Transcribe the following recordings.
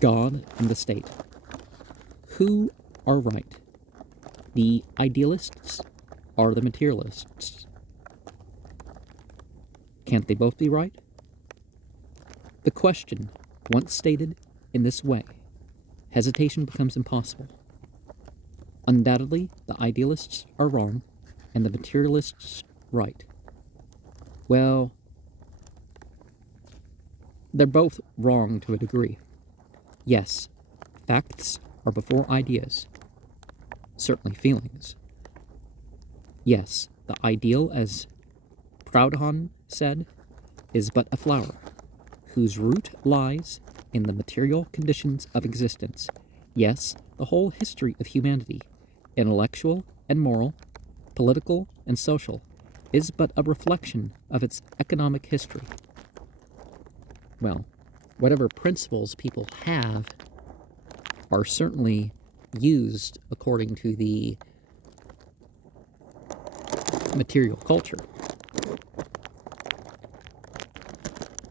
God and the state. Who are right? The idealists or the materialists? Can't they both be right? The question, once stated in this way, hesitation becomes impossible. Undoubtedly, the idealists are wrong and the materialists right. Well, they're both wrong to a degree. Yes, facts are before ideas, certainly feelings. Yes, the ideal, as Proudhon said, is but a flower, whose root lies in the material conditions of existence. Yes, the whole history of humanity, intellectual and moral, political and social, is but a reflection of its economic history. Well, whatever principles people have are certainly used according to the material culture.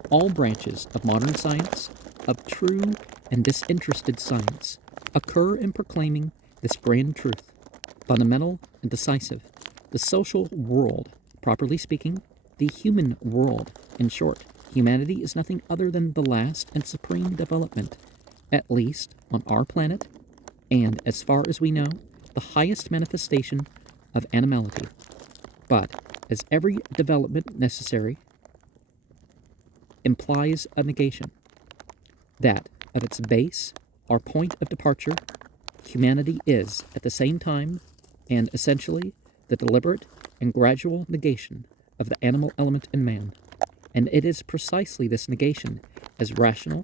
All branches of modern science, of true and disinterested science, occur in proclaiming this grand truth, fundamental and decisive. The social world, properly speaking, the human world, in short, humanity is nothing other than the last and supreme development, at least on our planet, and, as far as we know, the highest manifestation of animality. But, as every development necessary implies a negation, that, at its base, our point of departure, humanity is, at the same time, and essentially, the deliberate and gradual negation of the animal element in man. And it is precisely this negation, as rational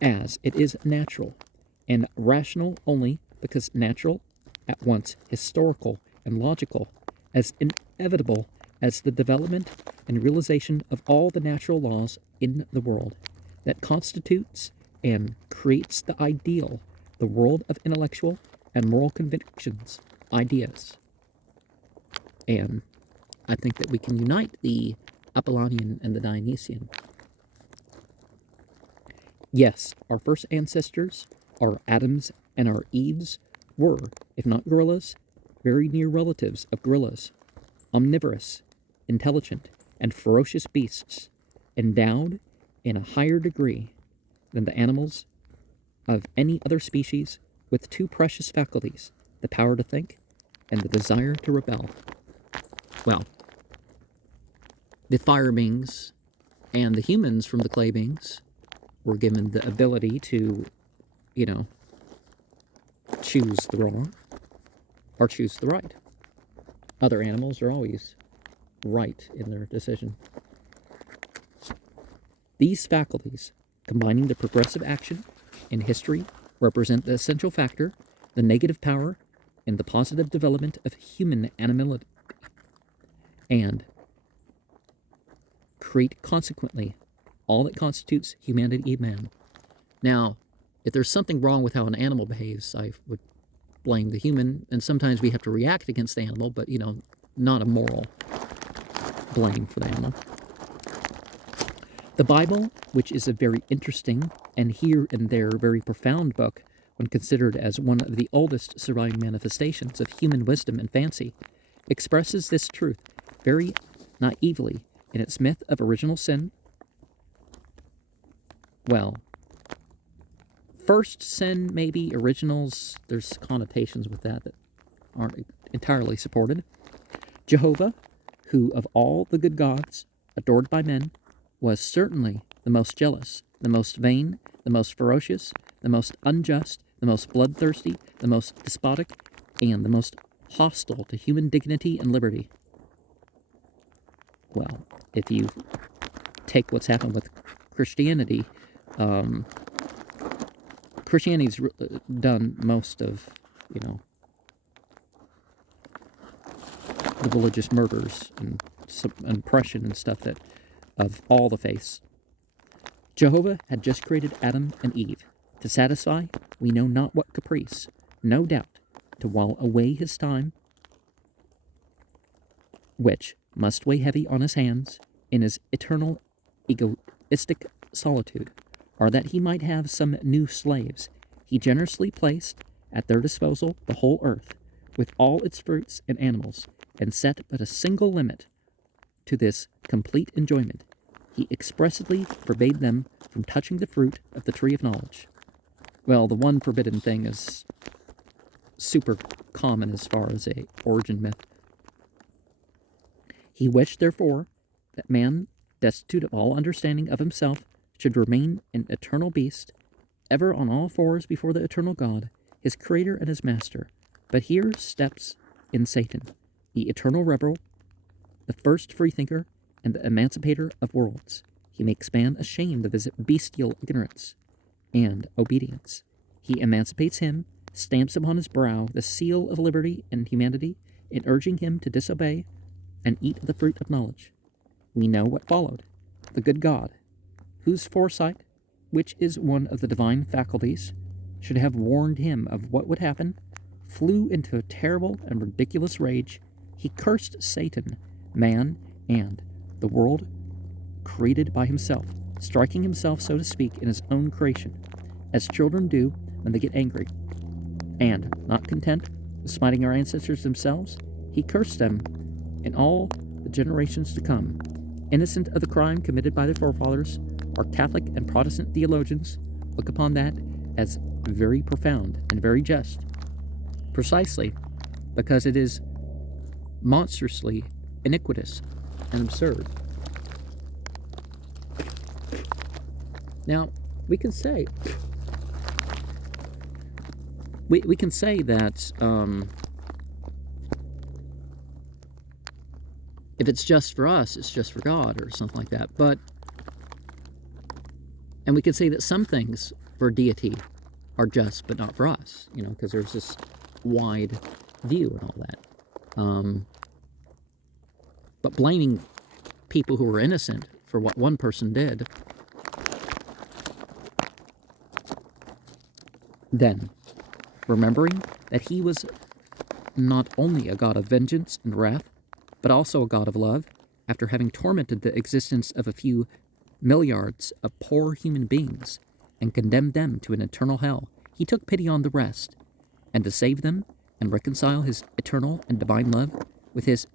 as it is natural, and rational only because natural, at once historical and logical, as inevitable as the development and realization of all the natural laws in the world, that constitutes and creates the ideal, the world of intellectual and moral convictions, ideas. And I think that we can unite the Apollonian and the Dionysian. Yes, our first ancestors, our Adams and our Eves, were, if not gorillas, very near relatives of gorillas, omnivorous, intelligent, and ferocious beasts, endowed in a higher degree than the animals of any other species with two precious faculties, the power to think and the desire to rebel. Well, the fire beings and the humans from the clay beings were given the ability to, choose the wrong or choose the right. Other animals are always right in their decision. These faculties, combining the progressive action in history, represent the essential factor, the negative power, in the positive development of human animality, and create consequently all that constitutes humanity and man. Now, if there's something wrong with how an animal behaves, I would blame the human, and sometimes we have to react against the animal, but, not a moral blame for the animal. The Bible, which is a very interesting and here and there very profound book when considered as one of the oldest surviving manifestations of human wisdom and fancy, expresses this truth very naively in its myth of original sin. Well, first sin, maybe. Originals, there's connotations with that aren't entirely supported. Jehovah, who of all the good gods adored by men, was certainly the most jealous, the most vain, the most ferocious, the most unjust, the most bloodthirsty, the most despotic, and the most hostile to human dignity and liberty. Well, if you take what's happened with Christianity, Christianity's done most of, the religious murders and oppression and stuff that of all the faiths. Jehovah had just created Adam and Eve to satisfy we know not what caprice, no doubt, to while away his time, which must weigh heavy on his hands in his eternal egoistic solitude, or that he might have some new slaves, he generously placed at their disposal the whole earth, with all its fruits and animals, and set but a single limit to this complete enjoyment. He expressly forbade them from touching the fruit of the tree of knowledge. Well, the one forbidden thing is super common as far as a origin myth. He wished, therefore, that man, destitute of all understanding of himself, should remain an eternal beast, ever on all fours before the eternal God, his creator and his master. But here steps in Satan, the eternal rebel, the first freethinker, and the emancipator of worlds. He makes man ashamed of his bestial ignorance and obedience. He emancipates him, stamps upon his brow the seal of liberty and humanity, in urging him to disobey and eat the fruit of knowledge. We know what followed. The good God, whose foresight, which is one of the divine faculties, should have warned him of what would happen, flew into a terrible and ridiculous rage. He cursed Satan, man, and the world created by himself, striking himself, so to speak, in his own creation, as children do when they get angry. And, not content with smiting our ancestors themselves, he cursed them in all the generations to come. Innocent of the crime committed by their forefathers, our Catholic and Protestant theologians look upon that as very profound and very just, precisely because it is monstrously iniquitous and absurd. Now, we can say that if it's just for us, it's just for God, or something like that. And we can say that some things for deity are just, but not for us, because there's this wide view and all that. But blaming people who were innocent for what one person did, then remembering that he was not only a God of vengeance and wrath, but also a God of love, after having tormented the existence of a few milliards of poor human beings and condemned them to an eternal hell, he took pity on the rest, and to save them and reconcile his eternal and divine love with his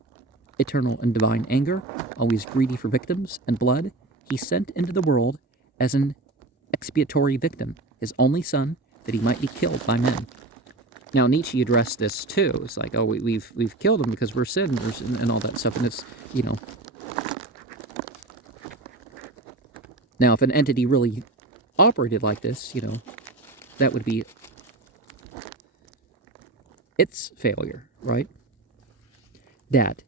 eternal and divine anger, always greedy for victims and blood, he sent into the world as an expiatory victim his only son, that he might be killed by men. Now, Nietzsche addressed this too. It's like, oh, we've killed him because we're sinners and all that stuff. And it's, Now, if an entity really operated like this, that would be its failure, right? That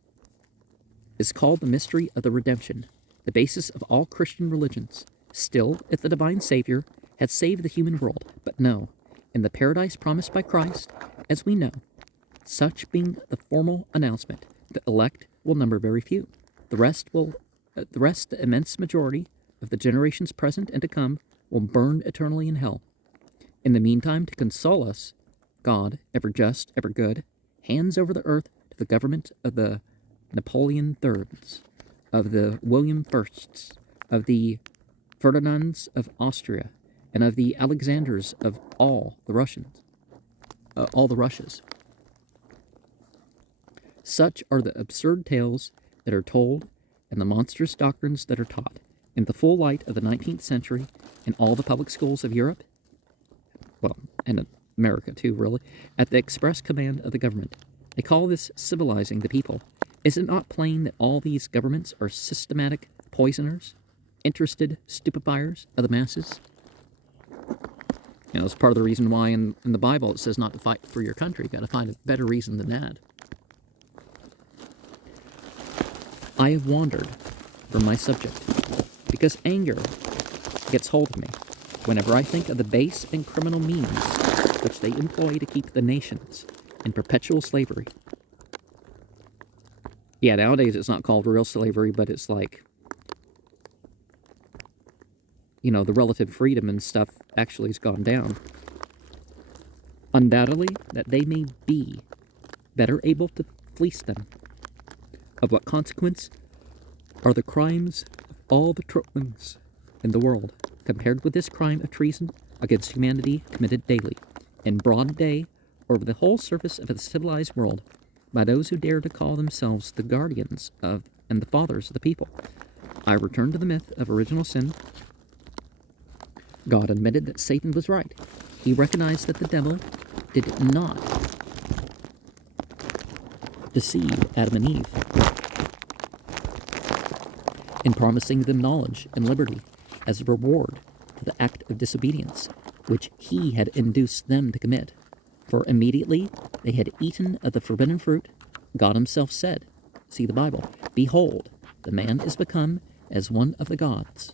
is called the mystery of the redemption, the basis of all Christian religions. Still, if the divine Savior had saved the human world, but no, in the paradise promised by Christ, as we know, such being the formal announcement, the elect will number very few. The rest, the immense majority of the generations present and to come, will burn eternally in hell. In the meantime, to console us, God, ever just, ever good, hands over the earth to the government of the Napoleon IIIs, of the William I's, of the Ferdinands of Austria, and of the Alexanders of all the Russias. Such are the absurd tales that are told and the monstrous doctrines that are taught in the full light of the 19th century in all the public schools of Europe, well, and America too, really, at the express command of the government. They call this civilizing the people. Is it not plain that all these governments are systematic poisoners, interested stupefiers of the masses? It's part of the reason why in the Bible it says not to fight for your country. You've got to find a better reason than that. I have wandered from my subject because anger gets hold of me whenever I think of the base and criminal means which they employ to keep the nations in perpetual slavery. Yeah, nowadays it's not called real slavery, but it's like, the relative freedom and stuff actually has gone down. Undoubtedly, that they may be better able to fleece them. Of what consequence are the crimes of all the Trotmans in the world, compared with this crime of treason against humanity committed daily, in broad day, over the whole surface of the civilized world, by those who dare to call themselves the guardians of and the fathers of the people. I return to the myth of original sin. God admitted that Satan was right. He recognized that the devil did not deceive Adam and Eve in promising them knowledge and liberty as a reward for the act of disobedience which he had induced them to commit. For immediately they had eaten of the forbidden fruit, God himself said, see the Bible, behold, the man is become as one of the gods,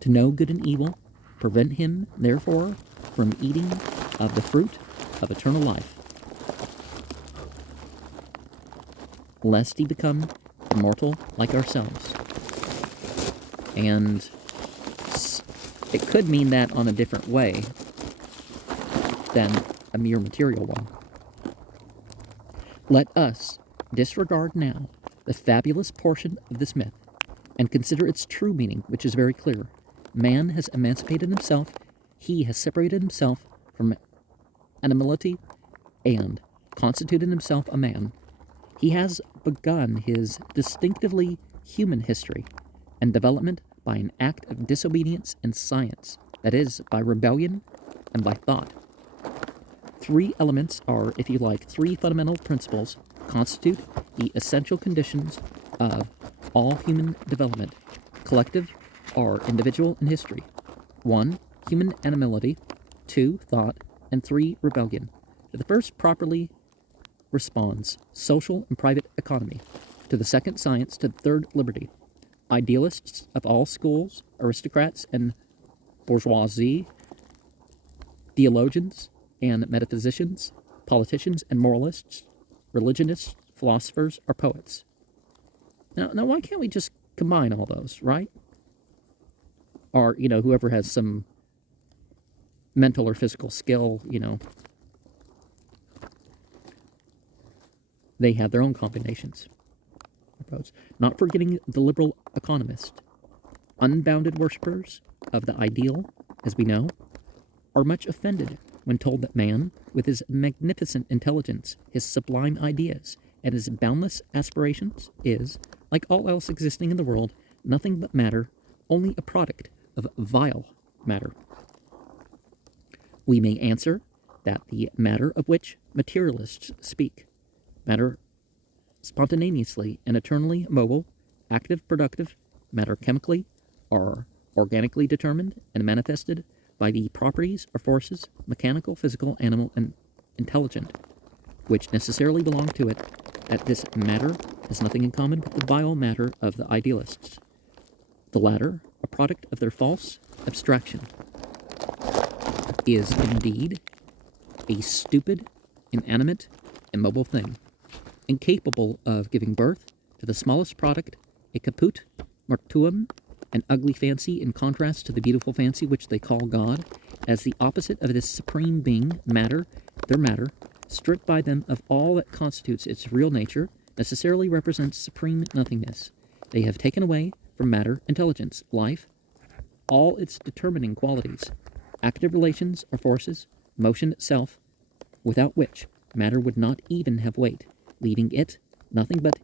to know good and evil. Prevent him, therefore, from eating of the fruit of eternal life, lest he become immortal like ourselves. And it could mean that on a different way than a mere material one. Let us disregard now the fabulous portion of this myth and consider its true meaning, which is very clear. Man has emancipated himself. He has separated himself from animality and constituted himself a man. He has begun his distinctively human history and development by an act of disobedience and science, that is, by rebellion and by thought. Three elements are, if you like, three fundamental principles constitute the essential conditions of all human development, collective or individual in history. 1. Human animality. 2. Thought. And 3. Rebellion. To the first properly responds social and private economy. To the second, science. To the third, liberty. Idealists of all schools, aristocrats and bourgeoisie, theologians and metaphysicians, politicians and moralists, religionists, philosophers, or poets. Now, why can't we just combine all those, right? Or, whoever has some mental or physical skill, they have their own combinations. Not forgetting the liberal economist. Unbounded worshippers of the ideal, as we know, are much offended when told that man, with his magnificent intelligence, his sublime ideas, and his boundless aspirations, is, like all else existing in the world, nothing but matter, only a product of vile matter. We may answer that the matter of which materialists speak, matter spontaneously and eternally mobile, active, productive, matter chemically or organically determined and manifested by the properties or forces, mechanical, physical, animal, and intelligent, which necessarily belong to it, that this matter has nothing in common with the vile matter of the idealists. The latter, a product of their false abstraction, is indeed a stupid, inanimate, immobile thing, incapable of giving birth to the smallest product, a caput mortuum, an ugly fancy in contrast to the beautiful fancy which they call God, as the opposite of this supreme being, matter, their matter, stripped by them of all that constitutes its real nature, necessarily represents supreme nothingness. They have taken away from matter intelligence, life, all its determining qualities, active relations or forces, motion itself, without which matter would not even have weight, leaving it nothing but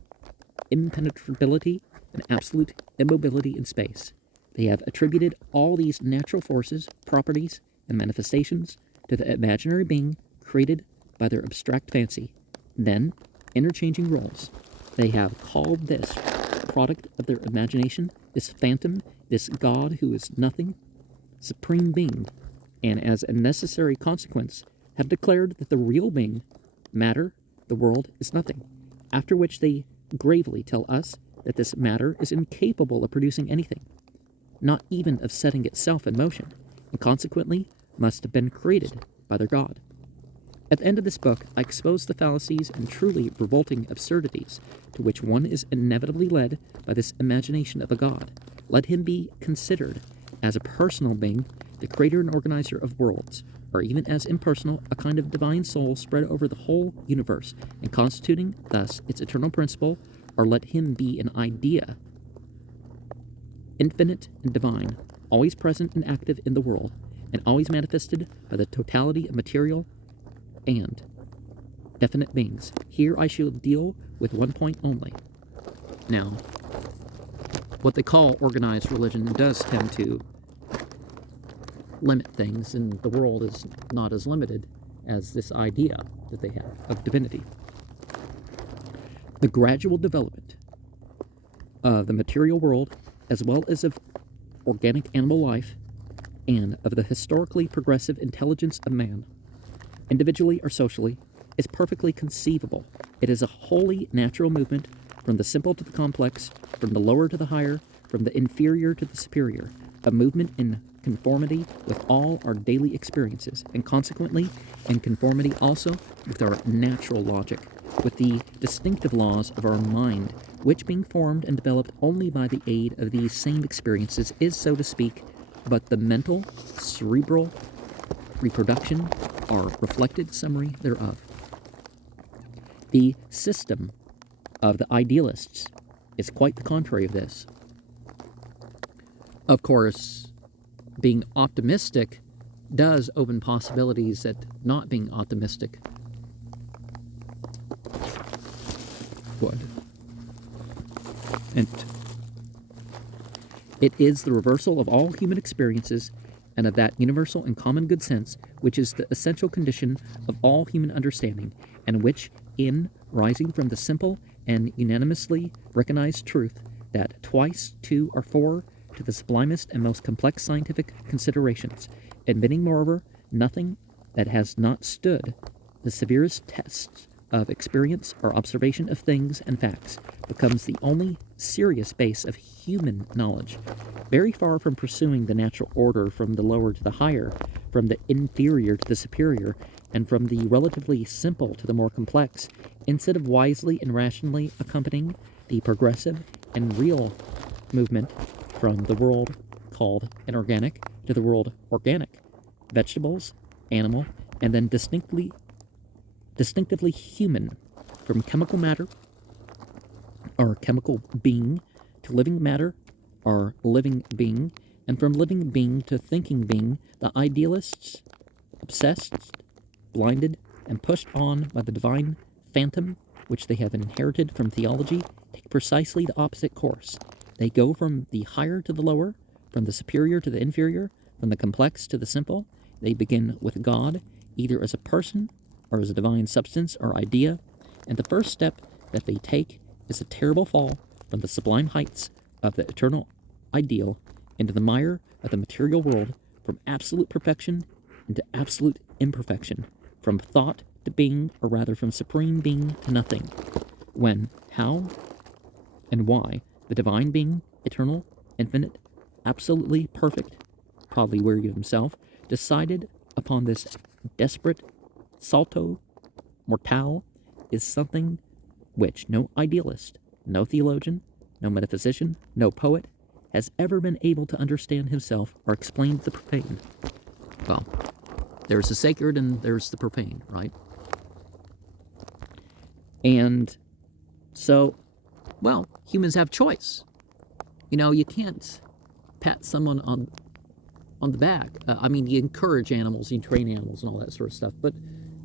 impenetrability and absolute immobility in space. They have attributed all these natural forces, properties, and manifestations to the imaginary being created by their abstract fancy. Then, interchanging roles, they have called this product of their imagination, this phantom, this God who is nothing, supreme being, and as a necessary consequence, have declared that the real being, matter, the world, is nothing, after which they gravely tell us that this matter is incapable of producing anything, not even of setting itself in motion, and consequently must have been created by their God. At the end of this book, I expose the fallacies and truly revolting absurdities to which one is inevitably led by this imagination of a God. Let him be considered as a personal being, the creator and organizer of worlds, or even as impersonal, a kind of divine soul spread over the whole universe, and constituting thus its eternal principle, or let him be an idea, infinite and divine, always present and active in the world, and always manifested by the totality of material and definite beings. Here I shall deal with one point only. Now, what they call organized religion does tend to limit things, and the world is not as limited as this idea that they have of divinity. The gradual development of the material world, as well as of organic animal life, and of the historically progressive intelligence of man, individually or socially, is perfectly conceivable. It is a wholly natural movement from the simple to the complex, from the lower to the higher, from the inferior to the superior, a movement in conformity with all our daily experiences, and consequently in conformity also with our natural logic, with the distinctive laws of our mind, which, being formed and developed only by the aid of these same experiences, is, so to speak, but the mental, cerebral reproduction or reflected summary thereof. The system of the idealists is quite the contrary of this. Of course, being optimistic does open possibilities that not being optimistic would. And it is the reversal of all human experiences and of that universal and common good sense which is the essential condition of all human understanding, and which, in rising from the simple and unanimously recognized truth that twice two are four, to the sublimest and most complex scientific considerations, admitting, moreover, nothing that has not stood the severest tests of experience or observation of things and facts, becomes the only serious base of human knowledge, very far from pursuing the natural order from the lower to the higher, from the inferior to the superior, and from the relatively simple to the more complex, instead of wisely and rationally accompanying the progressive and real movement from the world called inorganic to the world organic, vegetables, animal, and then distinctively human, from chemical matter or chemical being to living matter or living being, and from living being to thinking being. The idealists, obsessed, blinded, and pushed on by the divine phantom which they have inherited from theology, take precisely the opposite course. They go from the higher to the lower, from the superior to the inferior, from the complex to the simple. They begin with God, either as a person or as a divine substance or idea, and the first step that they take is a terrible fall from the sublime heights of the eternal ideal into the mire of the material world, from absolute perfection into absolute imperfection, from thought to being, or rather from supreme being to nothing, when, how, and why the divine being, eternal, infinite, absolutely perfect, probably weary of himself, decided upon this desperate salto mortale, is something which no idealist, no theologian, no metaphysician, no poet has ever been able to understand himself or explain the profane. Well, there's the sacred and there's the profane, right? And so, well, humans have choice. You know, you can't pat someone on the back. You encourage animals, you train animals and all that sort of stuff. But,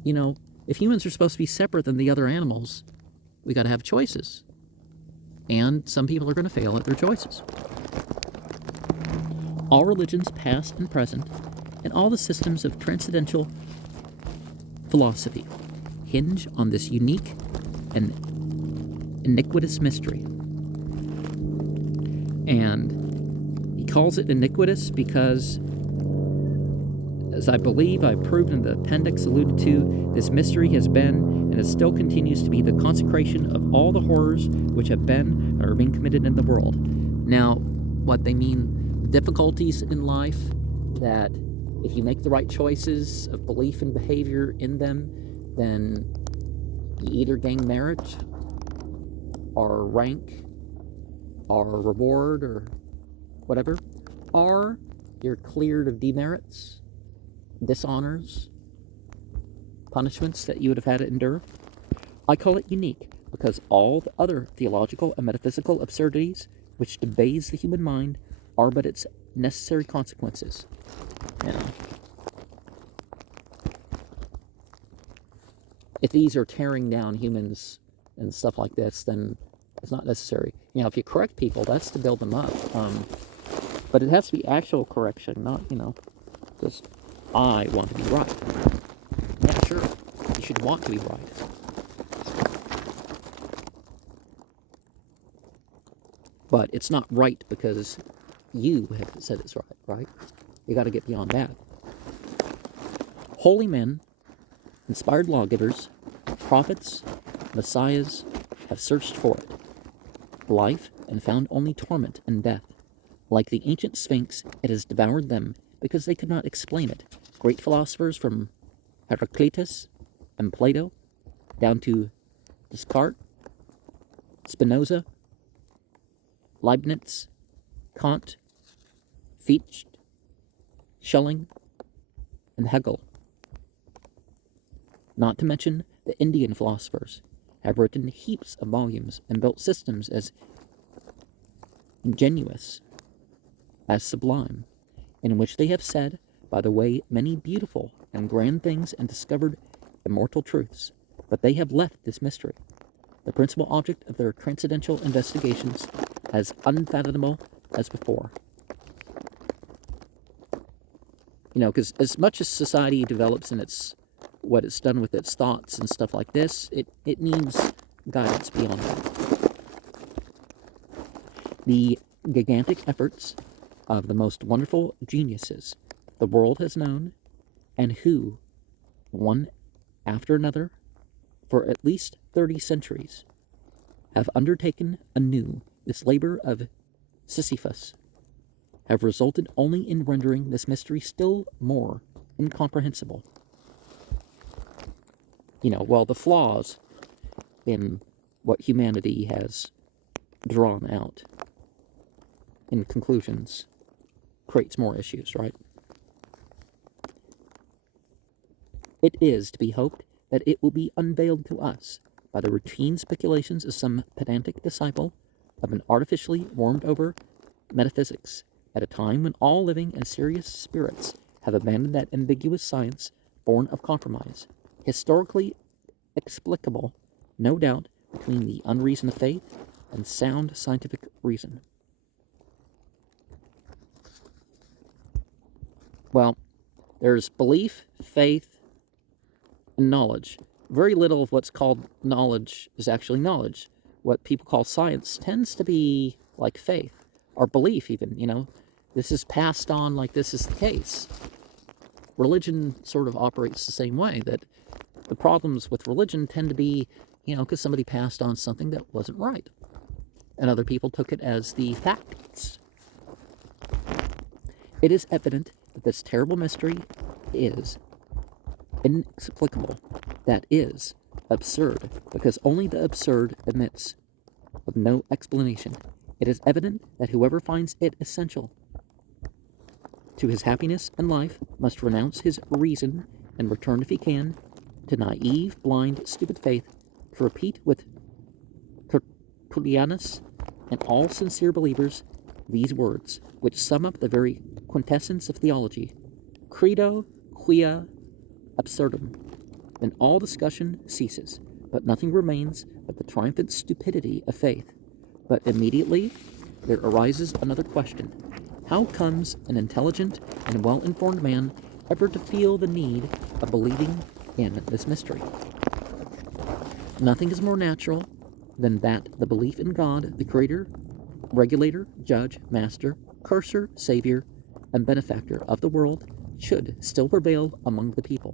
you know, if humans are supposed to be separate than the other animals, we got to have choices. And some people are going to fail at their choices. All religions, past and present, and all the systems of transcendental philosophy hinge on this unique and iniquitous mystery. And he calls it iniquitous because, as I believe I've proved in the appendix alluded to, this mystery has been and it still continues to be the consecration of all the horrors which have been and are being committed in the world. Now, what they mean, difficulties in life, that if you make the right choices of belief and behavior in them, then you either gain merit or rank or reward or whatever, or you're cleared of demerits, dishonors, punishments that you would have had to endure. I call it unique because all the other theological and metaphysical absurdities which debase the human mind are but its necessary consequences. You know, if these are tearing down humans and stuff like this, then it's not necessary. You know, if you correct people, that's to build them up. But it has to be actual correction, not, just, I want to be right. Yeah, sure, you should want to be right. But it's not right because you have said it's right? You got to get beyond that. Holy men, inspired lawgivers, prophets, messiahs have searched for it, life, and found only torment and death. Like the ancient Sphinx, it has devoured them because they could not explain it. Great philosophers from Heraclitus and Plato down to Descartes, Spinoza, Leibniz, Kant, Fichte, Schelling, and Hegel, not to mention the Indian philosophers, have written heaps of volumes and built systems as ingenious as sublime, in which they have said, by the way, many beautiful and grand things and discovered immortal truths, but they have left this mystery, the principal object of their transcendental investigations, as unfathomable as before. Because as much as society develops in what it's done with its thoughts and stuff like this, it needs guidance beyond that. The gigantic efforts of the most wonderful geniuses the world has known, and who, one after another, for at least 30 centuries, have undertaken anew this labor of Sisyphus, have resulted only in rendering this mystery still more incomprehensible. While the flaws in what humanity has drawn out in conclusions creates more issues, right? It is to be hoped that it will be unveiled to us by the routine speculations of some pedantic disciple of an artificially warmed-over metaphysics at a time when all living and serious spirits have abandoned that ambiguous science born of compromise, historically explicable, no doubt, between the unreason of faith and sound scientific reason. Well, there's belief, faith, and knowledge. Very little of what's called knowledge is actually knowledge. What people call science tends to be like faith, or belief even, This is passed on like this is the case. Religion sort of operates the same way, that the problems with religion tend to be, because somebody passed on something that wasn't right, and other people took it as the facts. It is evident that this terrible mystery is inexplicable, that is, absurd, because only the absurd admits of no explanation. It is evident that whoever finds it essential to his happiness and life must renounce his reason and return, if he can, to naive, blind, stupid faith, to repeat with Tertullianus and all sincere believers these words, which sum up the very quintessence of theology: credo quia absurdum. Then all discussion ceases, but nothing remains but the triumphant stupidity of faith. But immediately there arises another question. How comes an intelligent and well-informed man ever to feel the need of believing in this mystery? Nothing is more natural than that the belief in God, the Creator, Regulator, Judge, Master, Cursor, Savior, and Benefactor of the world, should still prevail among the people,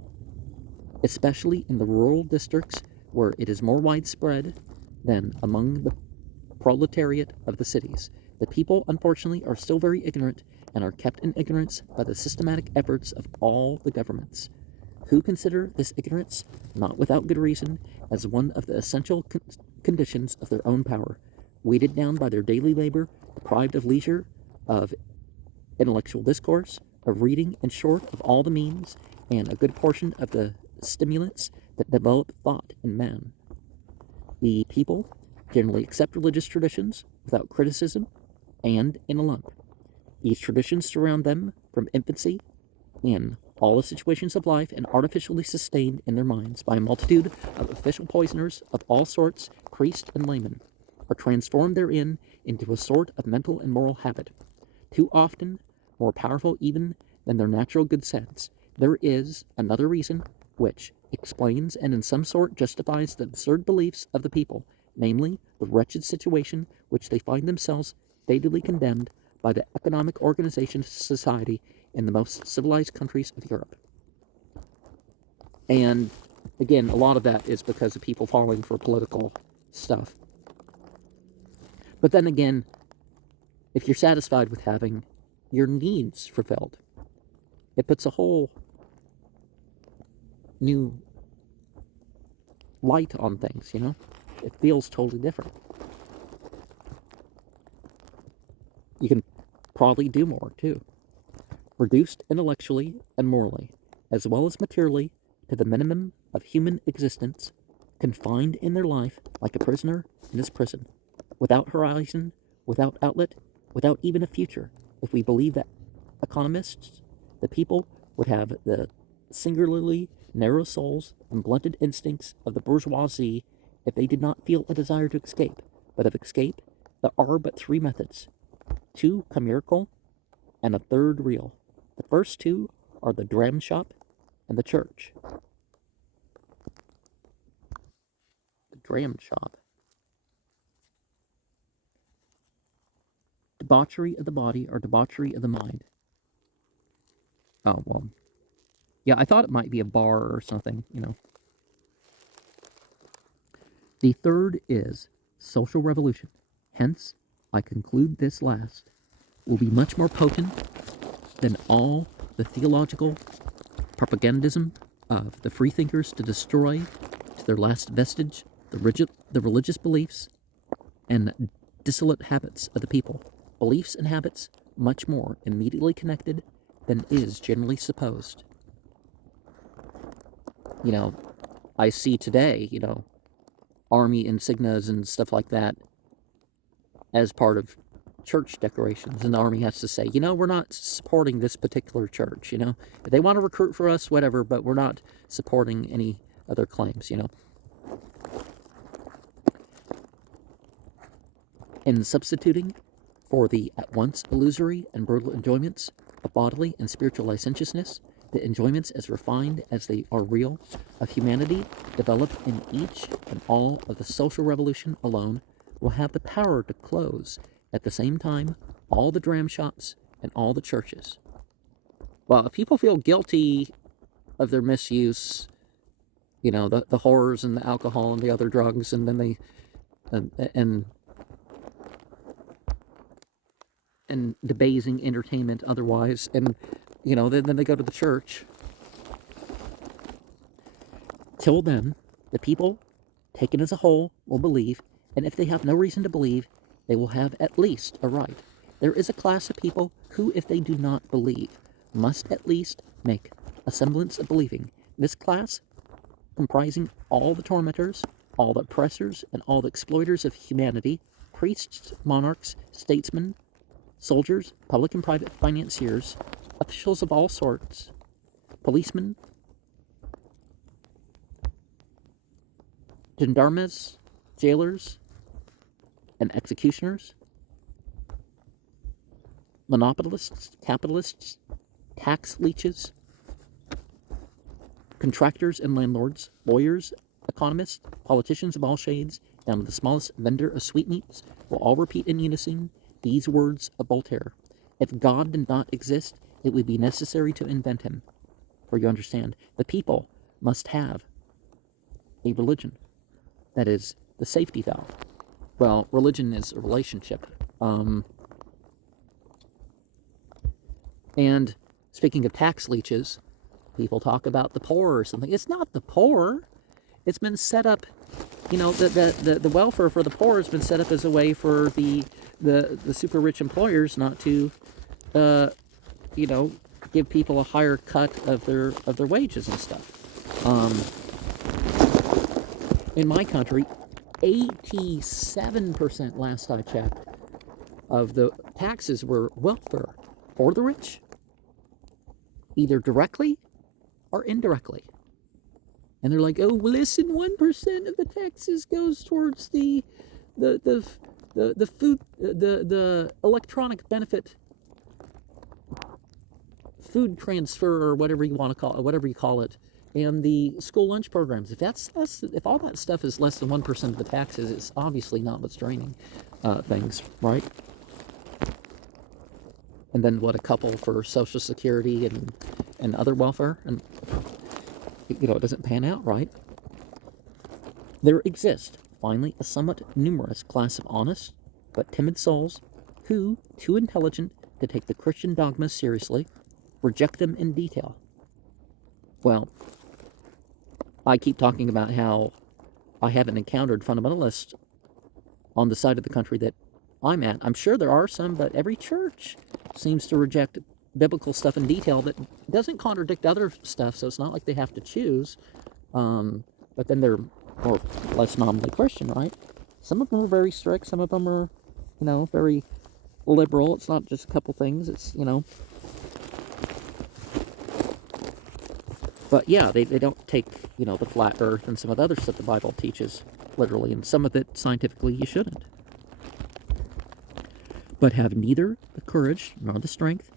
especially in the rural districts where it is more widespread than among the proletariat of the cities. The people, unfortunately, are still very ignorant, and are kept in ignorance by the systematic efforts of all the governments, who consider this ignorance, not without good reason, as one of the essential conditions of their own power, weighted down by their daily labor, deprived of leisure, of intellectual discourse, of reading, in short, of all the means, and a good portion of the stimulants that develop thought in man. The people generally accept religious traditions without criticism, and in a lump. These traditions surround them from infancy in all the situations of life and artificially sustained in their minds by a multitude of official poisoners of all sorts, priest and layman, are transformed therein into a sort of mental and moral habit, too often more powerful even than their natural good sense. There is another reason which explains and in some sort justifies the absurd beliefs of the people, namely the wretched situation which they find themselves fatally condemned by the economic organization of society in the most civilized countries of Europe. And again, a lot of that is because of people falling for political stuff. But then again, if you're satisfied with having your needs fulfilled, it puts a whole new light on things, you know? It feels totally different. You can probably do more, too. Reduced intellectually and morally, as well as materially, to the minimum of human existence, confined in their life like a prisoner in his prison, without horizon, without outlet, without even a future. If we believe that economists, the people would have the singularly narrow souls and blunted instincts of the bourgeoisie if they did not feel a desire to escape. But of escape, there are but three methods, two chimerical and a third real. The first two are the dram shop and the church. The dram shop. Debauchery of the body or debauchery of the mind. Oh, well. Yeah, I thought it might be a bar or something, you know. The third is social revolution. Hence, I conclude this last will be much more potent than all the theological propagandism of the freethinkers to destroy to their last vestige the religious beliefs and dissolute habits of the people. Beliefs and habits much more immediately connected than is generally supposed. You know, I see today, you know, army insignias and stuff like that as part of church decorations, and the army has to say, you know, we're not supporting this particular church, you know. If they want to recruit for us, whatever, but we're not supporting any other claims, you know. In substituting for the at once illusory and brutal enjoyments of bodily and spiritual licentiousness, the enjoyments as refined as they are real of humanity developed in each and all of the social revolution alone will have the power to close at the same time all the dram shops and all the churches. Well, if people feel guilty of their misuse, you know, the horrors and the alcohol and the other drugs, and then they and debasing entertainment otherwise, and you know, then they go to the church. Till then, the people, taken as a whole, will believe, and if they have no reason to believe, they will have at least a right. There is a class of people who, if they do not believe, must at least make a semblance of believing. This class, comprising all the tormentors, all the oppressors, and all the exploiters of humanity, priests, monarchs, statesmen, soldiers, public and private financiers, officials of all sorts, policemen, gendarmes, jailers, and executioners, monopolists, capitalists, tax leeches, contractors and landlords, lawyers, economists, politicians of all shades, down to the smallest vendor of sweetmeats, will all repeat in unison these words of Voltaire. If God did not exist, it would be necessary to invent him. For you understand, the people must have a religion. That is the safety valve. Well, religion is a relationship. And speaking of tax leeches, people talk about the poor or something. It's not the poor. It's been set up, you know, the welfare for the poor has been set up as a way for the super rich employers not to, you know, give people a higher cut of their wages and stuff. In my country, 87% last I checked of the taxes were welfare. for the rich, either directly or indirectly. And they're like, oh, well, listen, 1% of the taxes goes towards the food, the electronic benefit, food transfer, or whatever you want to call it, whatever you call it, and the school lunch programs. If all that stuff is less than 1% of the taxes, it's obviously not what's draining things, right? And then what, a couple for Social Security and other welfare, and it doesn't pan out right. There exists, finally, a somewhat numerous class of honest but timid souls who, too intelligent to take the Christian dogmas seriously, reject them in detail. Well, I keep talking about how I haven't encountered fundamentalists on the side of the country that I'm at. I'm sure there are some, but every church seems to reject biblical stuff in detail that doesn't contradict other stuff, so it's not like they have to choose. But then they're more or less nominally Christian, right? Some of them are very strict, some of them are, very liberal. It's not just a couple things, it's, But yeah, they don't take, the flat earth and some of the other stuff the Bible teaches literally, and some of it scientifically you shouldn't. But have neither the courage nor the strength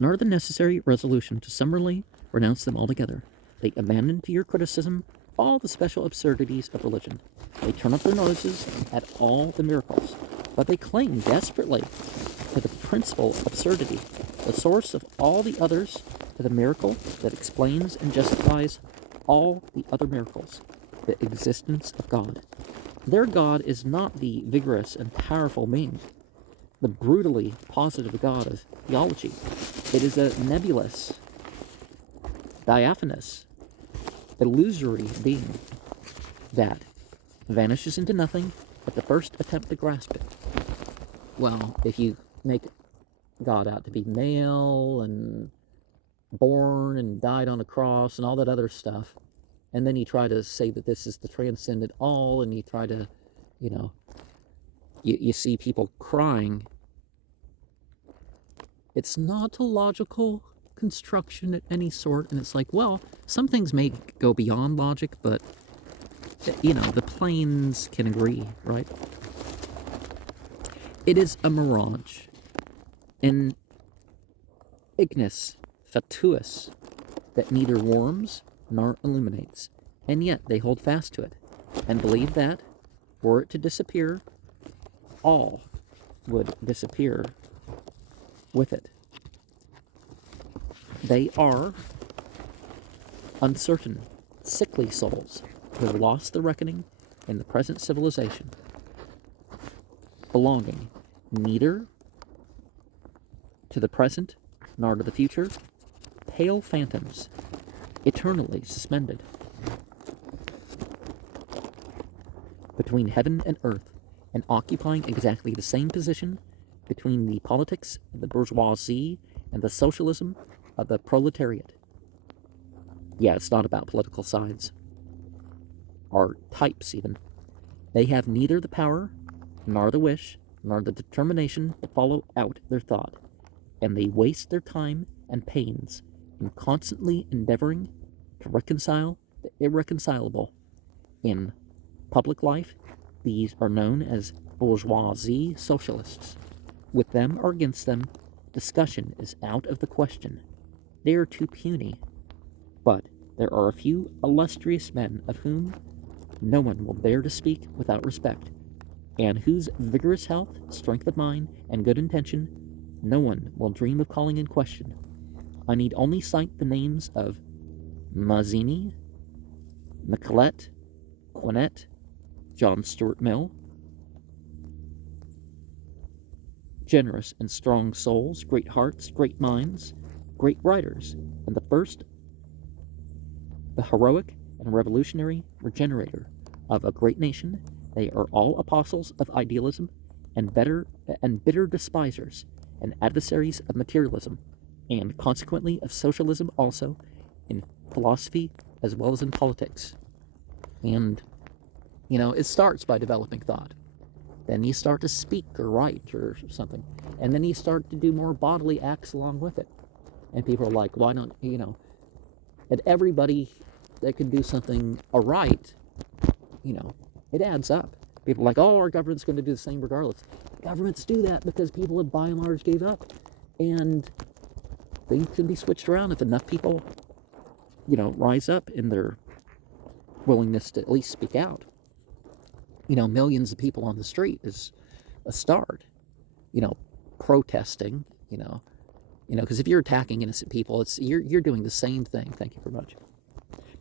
nor the necessary resolution to summarily renounce them altogether. They abandon to your criticism all the special absurdities of religion. They turn up their noses at all the miracles, but they cling desperately to the principal absurdity, the source of all the others, to the miracle that explains and justifies all the other miracles, the existence of God. Their God is not the vigorous and powerful being, the brutally positive God of theology. It is a nebulous, diaphanous, illusory being that vanishes into nothing at the first attempt to grasp it. Well, if you make God out to be male and born and died on a cross and all that other stuff, and then you try to say that this is the transcendent all, and you try to, you see people crying. It's not a logical construction of any sort, and it's like, well, some things may go beyond logic, but, the planes can agree, right? It is a mirage, an ignis fatuus that neither warms nor illuminates, and yet they hold fast to it, and believe that, were it to disappear, all would disappear with it. They are uncertain, sickly souls who have lost the reckoning in the present civilization, belonging neither to the present nor to the future, pale phantoms, eternally suspended between heaven and earth, and occupying exactly the same position between the politics of the bourgeoisie and the socialism of the proletariat. Yeah, it's not about political sides, or types even. They have neither the power, nor the wish, nor the determination to follow out their thought, and they waste their time and pains in constantly endeavoring to reconcile the irreconcilable. In public life, these are known as bourgeoisie socialists. With them or against them, discussion is out of the question. They are too puny. But there are a few illustrious men of whom no one will dare to speak without respect, and whose vigorous health, strength of mind, and good intention no one will dream of calling in question. I need only cite the names of Mazzini, Michelet, Quinet, John Stuart Mill. Generous and strong souls, great hearts, great minds, great writers, and the heroic and revolutionary regenerator of a great nation. They are all apostles of idealism and bitter despisers and adversaries of materialism, and consequently of socialism also, in philosophy as well as in politics. And, it starts by developing thought. Then you start to speak or write or something. And then you start to do more bodily acts along with it. And people are like, why don't, and everybody that can do something aright, it adds up. People are like, oh, our government's going to do the same regardless. Governments do that because people have by and large gave up. And things can be switched around if enough people, rise up in their willingness to at least speak out. Millions of people on the street is a start, protesting, because if you're attacking innocent people, you're doing the same thing. Thank you very much.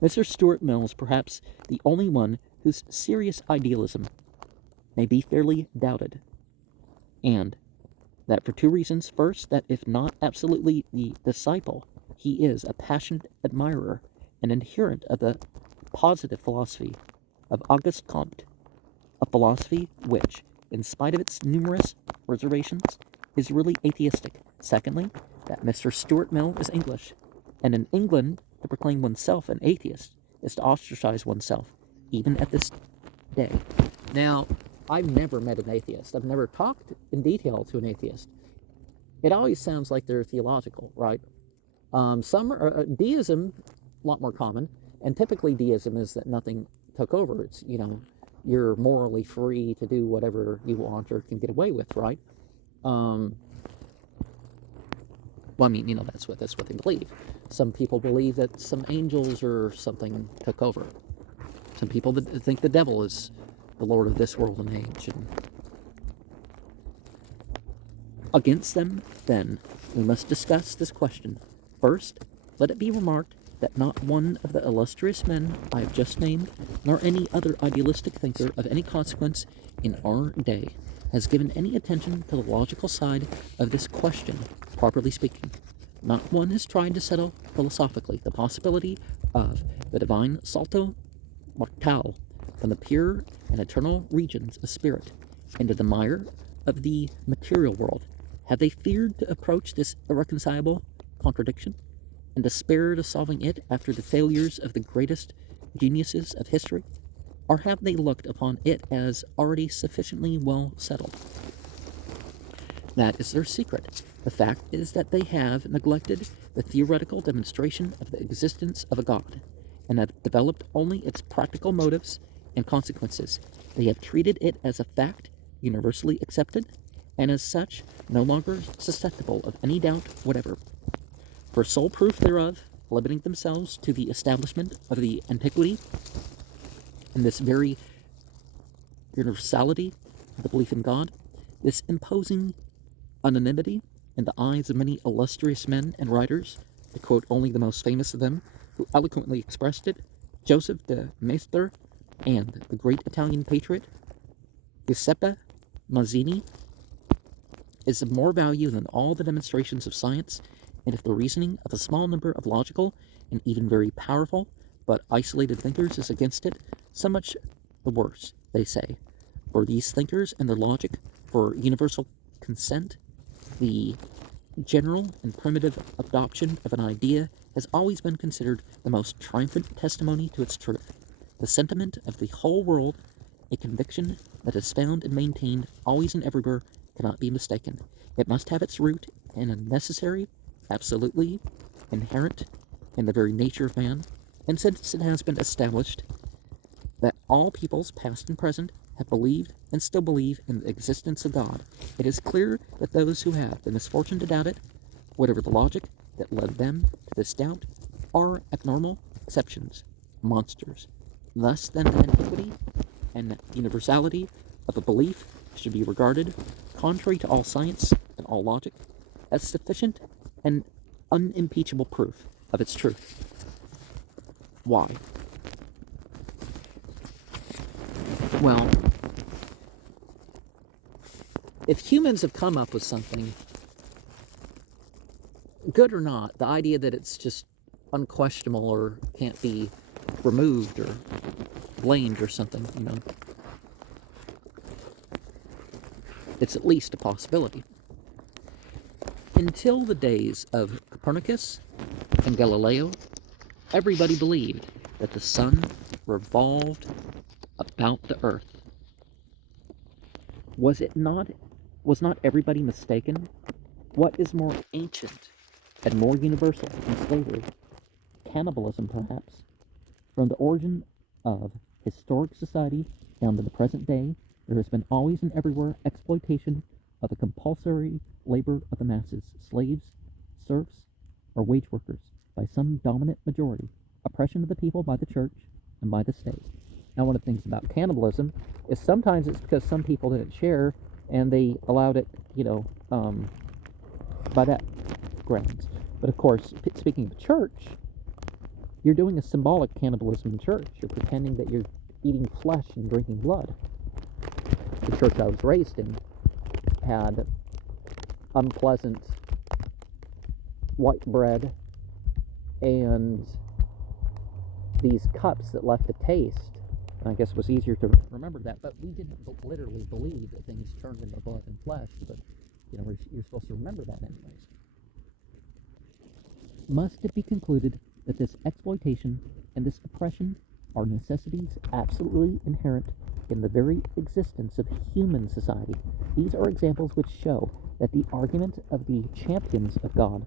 Mr. Stuart Mill is perhaps the only one whose serious idealism may be fairly doubted, and that for two reasons. First, that if not absolutely the disciple, he is a passionate admirer and adherent of the positive philosophy of Auguste Comte, a philosophy which, in spite of its numerous reservations, is really atheistic. Secondly, that Mr. Stuart Mill is English, and in England, to proclaim oneself an atheist is to ostracize oneself, even at this day. Now, I've never met an atheist. I've never talked in detail to an atheist. It always sounds like they're theological, right? Some are, deism, a lot more common, and typically deism is that nothing took over. It's, you're morally free to do whatever you want or can get away with, right? Well, that's what they believe. Some people believe that some angels or something took over. Some people that think the devil is the lord of this world and age. And against them, then, we must discuss this question. First, let it be remarked that not one of the illustrious men I have just named, nor any other idealistic thinker of any consequence in our day, has given any attention to the logical side of this question, properly speaking. Not one has tried to settle philosophically the possibility of the divine salto mortale from the pure and eternal regions of spirit into the mire of the material world. Have they feared to approach this irreconcilable contradiction and despaired of solving it after the failures of the greatest geniuses of history? Or have they looked upon it as already sufficiently well settled? That is their secret. The fact is that they have neglected the theoretical demonstration of the existence of a God, and have developed only its practical motives and consequences. They have treated it as a fact universally accepted, and as such no longer susceptible of any doubt whatever. For sole proof thereof, limiting themselves to the establishment of the antiquity and this very universality of the belief in God, this imposing anonymity in the eyes of many illustrious men and writers, to quote only the most famous of them, who eloquently expressed it, Joseph de Maistre and the great Italian patriot Giuseppe Mazzini, is of more value than all the demonstrations of science, and if the reasoning of a small number of logical and even very powerful but isolated thinkers is against it, so much the worse, they say. For these thinkers and their logic, for universal consent, the general and primitive adoption of an idea has always been considered the most triumphant testimony to its truth. The sentiment of the whole world, a conviction that is found and maintained always and everywhere, cannot be mistaken. It must have its root in a necessary, absolutely inherent in the very nature of man, and since it has been established that all peoples, past and present, have believed and still believe in the existence of God, it is clear that those who have the misfortune to doubt it, whatever the logic that led them to this doubt, are abnormal exceptions, monsters. Thus, then, the antiquity and universality of a belief should be regarded, contrary to all science and all logic, as sufficient and unimpeachable proof of its truth. Why? Well, if humans have come up with something, good or not, the idea that it's just unquestionable or can't be removed or blamed or something, it's at least a possibility. Until the days of Copernicus and Galileo, everybody believed that the sun revolved about the earth. Was not everybody mistaken? What is more ancient and more universal than slavery? Cannibalism, perhaps. From the origin of historic society down to the present day, there has been always and everywhere exploitation of the compulsory labor of the masses, slaves, serfs, or wage workers, by some dominant majority, oppression of the people by the church and by the state. Now, one of the things about cannibalism is sometimes it's because some people didn't share and they allowed it, by that grounds. But of course, speaking of church, you're doing a symbolic cannibalism in church. You're pretending that you're eating flesh and drinking blood. The church I was raised in had unpleasant white bread and these cups that left a taste. And I guess it was easier to remember that, but we didn't literally believe that things turned into blood and flesh, but you're supposed to remember that anyways. Must it be concluded that this exploitation and this oppression are necessities absolutely inherent in the very existence of human society? These are examples which show that the argument of the champions of God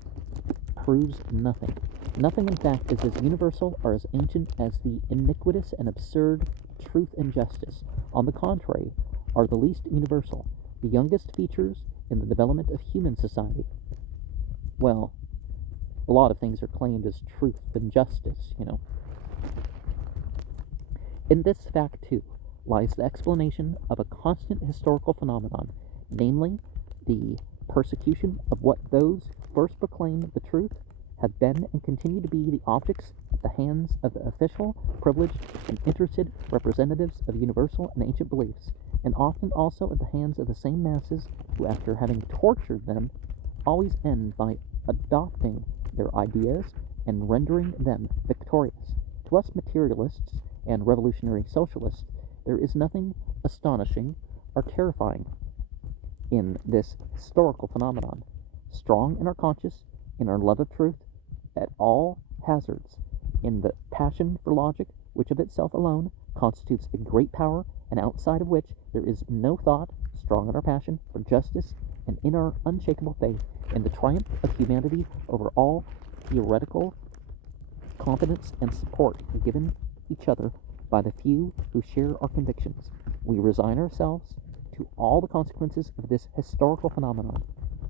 proves nothing. Nothing, in fact, is as universal or as ancient as the iniquitous and absurd truth and justice. On the contrary, are the least universal, the youngest features in the development of human society. Well, a lot of things are claimed as truth and justice, In this fact, too, lies the explanation of a constant historical phenomenon, namely, the persecution of what those first proclaimed the truth have been and continue to be the objects at the hands of the official, privileged, and interested representatives of universal and ancient beliefs, and often also at the hands of the same masses who, after having tortured them, always end by adopting their ideas and rendering them victorious. To us materialists and revolutionary socialists, there is nothing astonishing or terrifying in this historical phenomenon. Strong in our conscience, in our love of truth, at all hazards, in the passion for logic, which of itself alone constitutes a great power, and outside of which there is no thought, strong in our passion for justice, and in our unshakable faith in the triumph of humanity over all theoretical confidence and support given each other by the few who share our convictions, we resign ourselves to all the consequences of this historical phenomenon,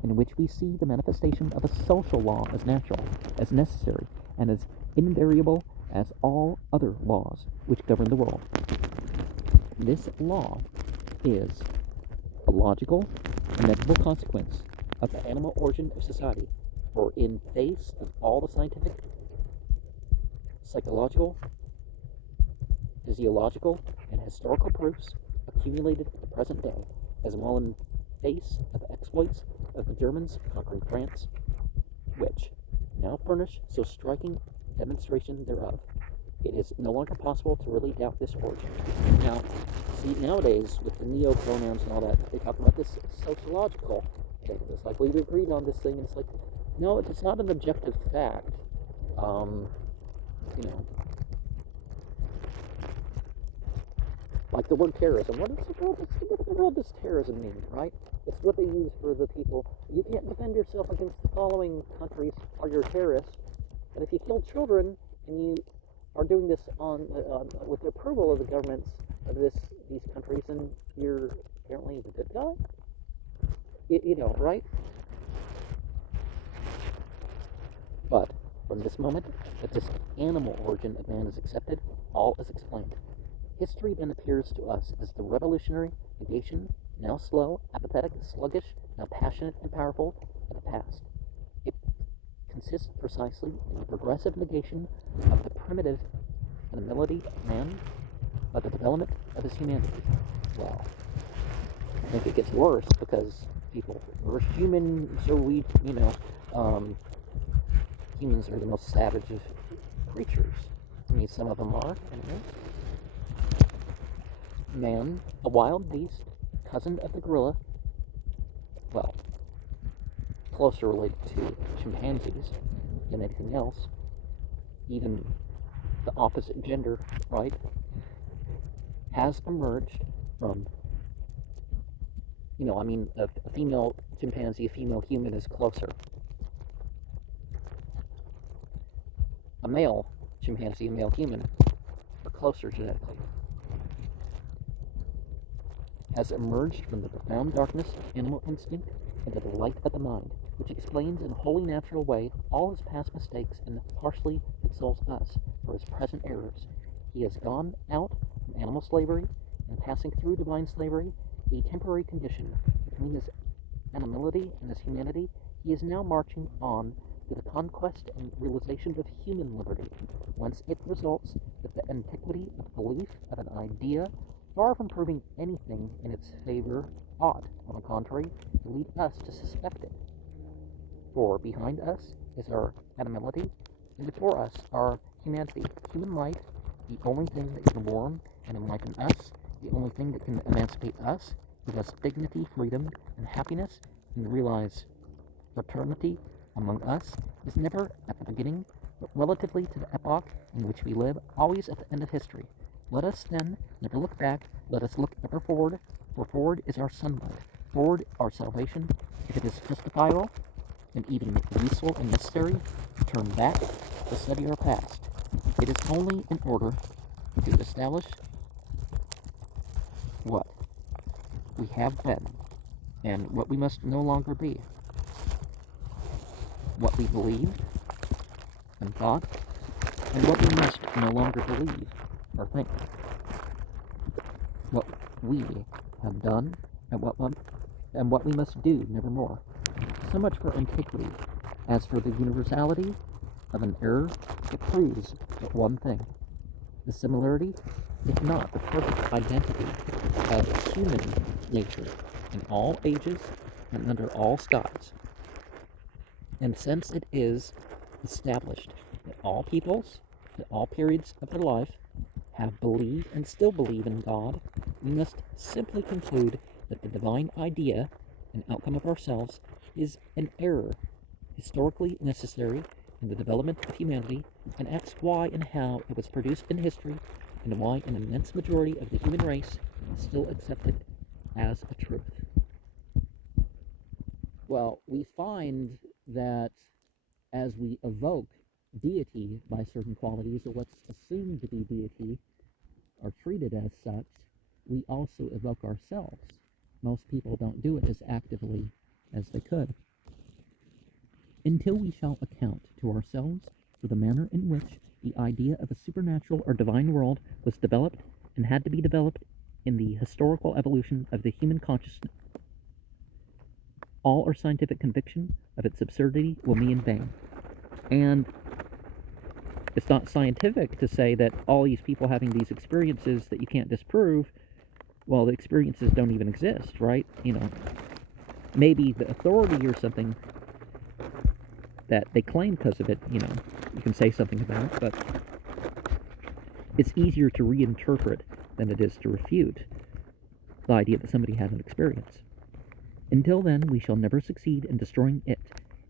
in which we see the manifestation of a social law as natural, as necessary, and as invariable as all other laws which govern the world. This law is a logical, inevitable consequence of the animal origin of society, for in face of all the scientific, psychological, physiological, and historical proofs accumulated at the present day, as well in face of the exploits of the Germans conquering France, which now furnish so striking demonstration thereof, it is no longer possible to really doubt this origin. Now, see, nowadays, with the neo-pronouns and all that, they talk about this sociological thing. It's like, we've agreed on this thing, and it's like, no, it's not an objective fact. Like the word terrorism. What the world does terrorism mean, right? It's what they use for the people. You can't defend yourself against the following countries, or you're a terrorist. And if you kill children and you are doing this with the approval of the governments of these countries, then you're apparently the good guy. Right? But from this moment that this animal origin of man is accepted, all is explained. History then appears to us as the revolutionary negation, now slow, apathetic, sluggish, now passionate and powerful, of the past. It consists precisely in the progressive negation of the primitive animality of man, by the development of his humanity. Well, I think it gets worse because we're human, so humans are the most savage of creatures. I mean, some of them are, anyway. Man, a wild beast, cousin of the gorilla, well, closer related to chimpanzees than anything else, even the opposite gender, right, has emerged from I mean, a female chimpanzee, a female human is closer. A male chimpanzee, a male human, are closer genetically. Has emerged from the profound darkness of animal instinct into the light of the mind, which explains in a wholly natural way all his past mistakes and partially exalts us for his present errors. He has gone out from animal slavery and passing through divine slavery, a temporary condition between his animality and his humanity. He is now marching on to the conquest and realization of human liberty, whence it results that the antiquity of belief of an idea, far from proving anything in its favor, ought, on the contrary, to lead us to suspect it. For behind us is our animality, and before us our humanity. Human life, the only thing that can warm and enlighten us, the only thing that can emancipate us, give us dignity, freedom, and happiness, and realize fraternity among us, is never at the beginning, but relatively to the epoch in which we live, always at the end of history. Let us then never look back, let us look ever forward, for forward is our sunlight, forward our salvation. If it is justifiable, and even useful and necessary, to turn back to study our past, it is only in order to establish what we have been and what we must no longer be, what we believed and thought, and what we must no longer believe or think, what we have done and what we must do nevermore. So much for antiquity. As for the universality of an error, it proves but one thing: the similarity, if not the perfect identity, of human nature in all ages and under all skies. And since it is established that all peoples, at all periods of their life, have believed and still believe in God, we must simply conclude that the divine idea and outcome of ourselves is an error historically necessary in the development of humanity, and asks why and how it was produced in history, and why an immense majority of the human race still accept it as a truth. Well, we find that as we evoke deity by certain qualities, or what's assumed to be deity, are treated as such, we also evoke ourselves. Most people don't do it as actively as they could. Until we shall account to ourselves for the manner in which the idea of a supernatural or divine world was developed and had to be developed in the historical evolution of the human consciousness, all our scientific conviction of its absurdity will be in vain. And it's not scientific to say that all these people having these experiences that you can't disprove, well, the experiences don't even exist, right? Maybe the authority or something that they claim because of it, you can say something about, but it's easier to reinterpret than it is to refute the idea that somebody had an experience. Until then, we shall never succeed in destroying it